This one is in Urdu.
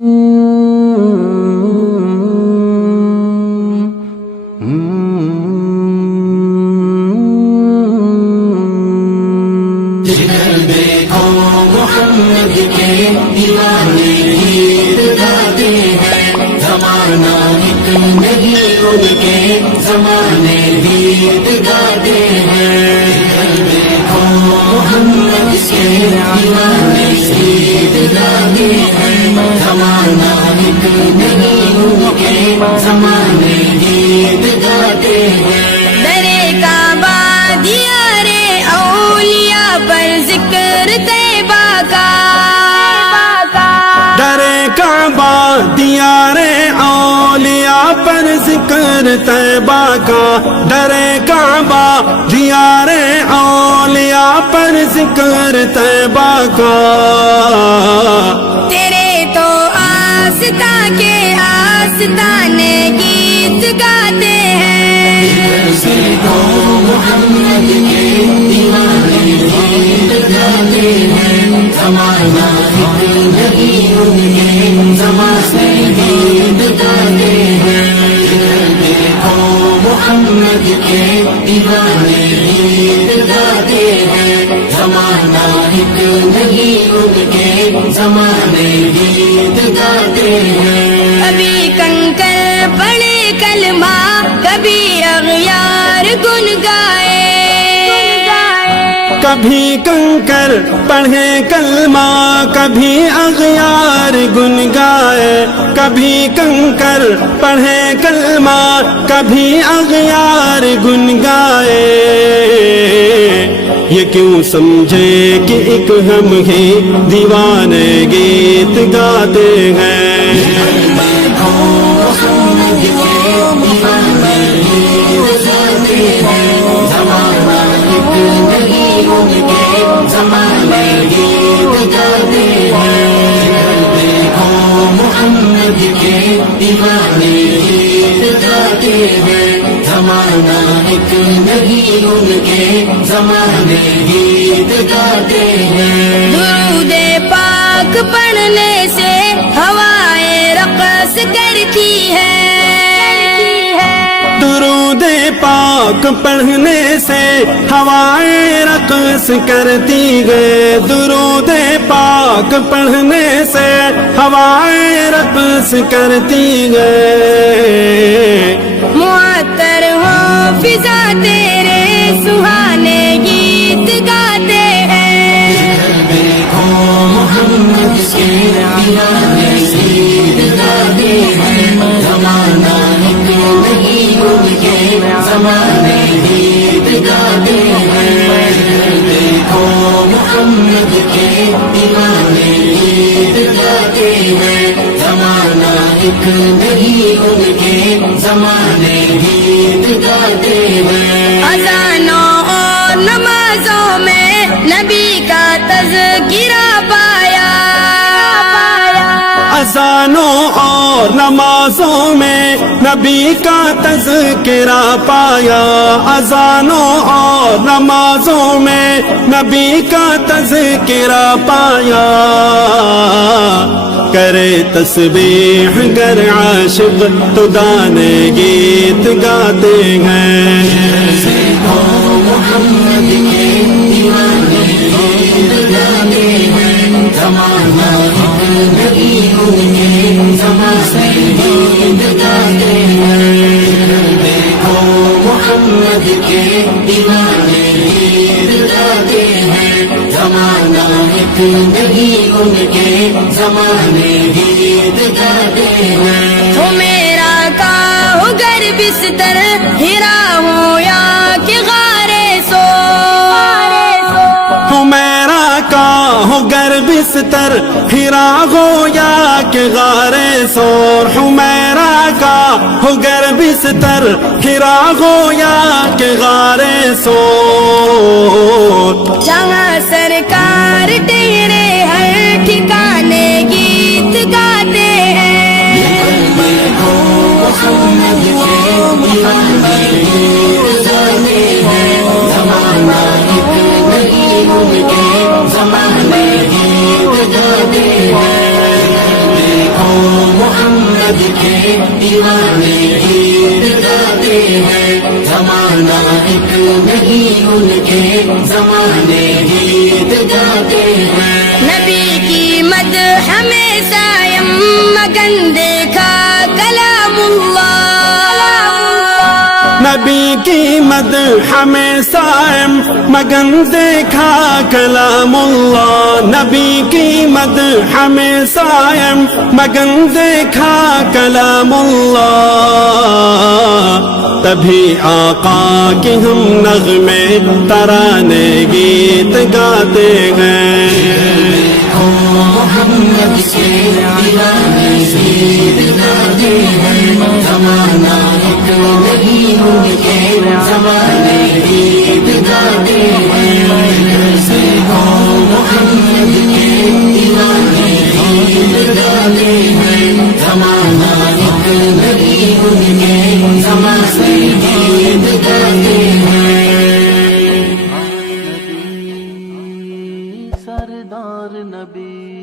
جدھر دیکھو محمد کے دیوانے گیت گاتے ہیں، زمانہ ایک نہیں ان کے زمانے گیت گاتے ہیں۔ جدھر دیکھو محمد کے دیوانے گیت گاتے ہیں، زمانہ ایک نہیں ان کے زمانے گیت گاتے ہیں۔ درے کعبہ دیارے اولیاء پر ذکر طیبہ کا، درے کعبہ دیار اولیاء پر ذکر طیبہ کا، درے کعبہ دیار اولیاء پر ذکر طیبہ کا۔ تیرے تو آستہ کے آستانے گیت گاتے ہیں۔ محمد کے دیوانے گیت گاتے ہیں، زمانہ ایک نہیں ان کے زمانے گیت گاتے ہیں۔ دیکھو محمد کے دیوانے گیت گاتے ہیں، زمانہ ایک نہیں ان کے زمانے گیت گاتے ہیں۔ کبھی کنکر پڑھے کلمہ، کبھی اغیار گن گائے، کبھی کنکر پڑھے کلمہ، کبھی اغیار گن گائے، کبھی کنکر پڑھے کلمہ، کبھی اغیار گن گائے۔ یہ کیوں سمجھے کہ ایک ہم ہی دیوانے گیت گاتے ہیں۔ زمانے گیت گاتے ہیں، دیکھو محمد کے دیوانے گیت گاتے ہیں، زمانہ ایک نہیں ان کے زمانے گیت گاتے ہیں۔ درود پاک پڑھنے سے ہوائیں رقص کرتی ہے، درود پاک پڑھنے سے ہوائیں رقص کرتی گئے، درود پاک پڑھنے سے ہوائیں رقص کرتی گئے۔ معطر ہو فضا تیرے سہانے گیت گاتے ہیں۔ دیکھو محمد کے دیوانے گیت گاتے ہیں، زمانہ ایک نہیں ان کے زمانے گیت گاتے ہیں۔ دیکھو محمد کے دیوانے گیت گاتے ہیں، زمانہ ایک نہیں ان کے زمانے گیت گاتے ہیں۔ اذانوں اور نمازوں میں نبی کا تذکرہ پایا، اذانوں اور نمازوں میں نبی کا تذکرہ پایا، اذانوں اور نمازوں میں نبی کا تذکرہ پایا۔ کرے تسبیح گر عاشق تو دانے گیت گاتے ہیں۔ محمد کے دیوانے گیت گاتے ہیں، زمانہ ایک نہیں ان کے زمانے گیت گاتے ہیں۔ دیکھو محمد کے دیوانے گیت گاتے ہیں، زمانہ ایک نہیں ان کے زمانے گیت گاتے ہیں۔ تو میرا کا ہو گر بستر ہرا ہو یا کہ غارے سو، میرا کا ہو گر بستر ہرا ہو یا کہ غارے سور، میرا کا ہو گر بستر ہرا ہو یا کہ غارے سور۔ جہاں سرکار تیرے ہر ٹھکانے گیت گاتے ہیں۔ دیکھو محمد کے دیوانے گیت گاتے ہیں، زمانہ ایک نہیں ان کے زمانے گیت گاتے ہیں۔ دیکھو محمد کے دیوانے گیت گاتے ہیں زمانہ ایک نہیں ان کے زمانے گیت گاتے ہیں نبی کی مدح میں سائم مگن دیکھا کلام اللہ نبی کی مدح میں سائم مگن دیکھا کلام اللہ نبی کی مدح میں سائم مگن دیکھا کلام اللہ تبھی آقا کی ہم نغمے ترانے گیت گاتے ہیں محمد کے دیوانے گیت گاتے ہیں زمانہ ایک نہیں ان کے زمانے گیت گاتے ہیں محمد کے دیوانے گیت گاتے ہیں زمانہ ایک نہیں ان کے زمانے گیت گاتے ہیں سردار نبی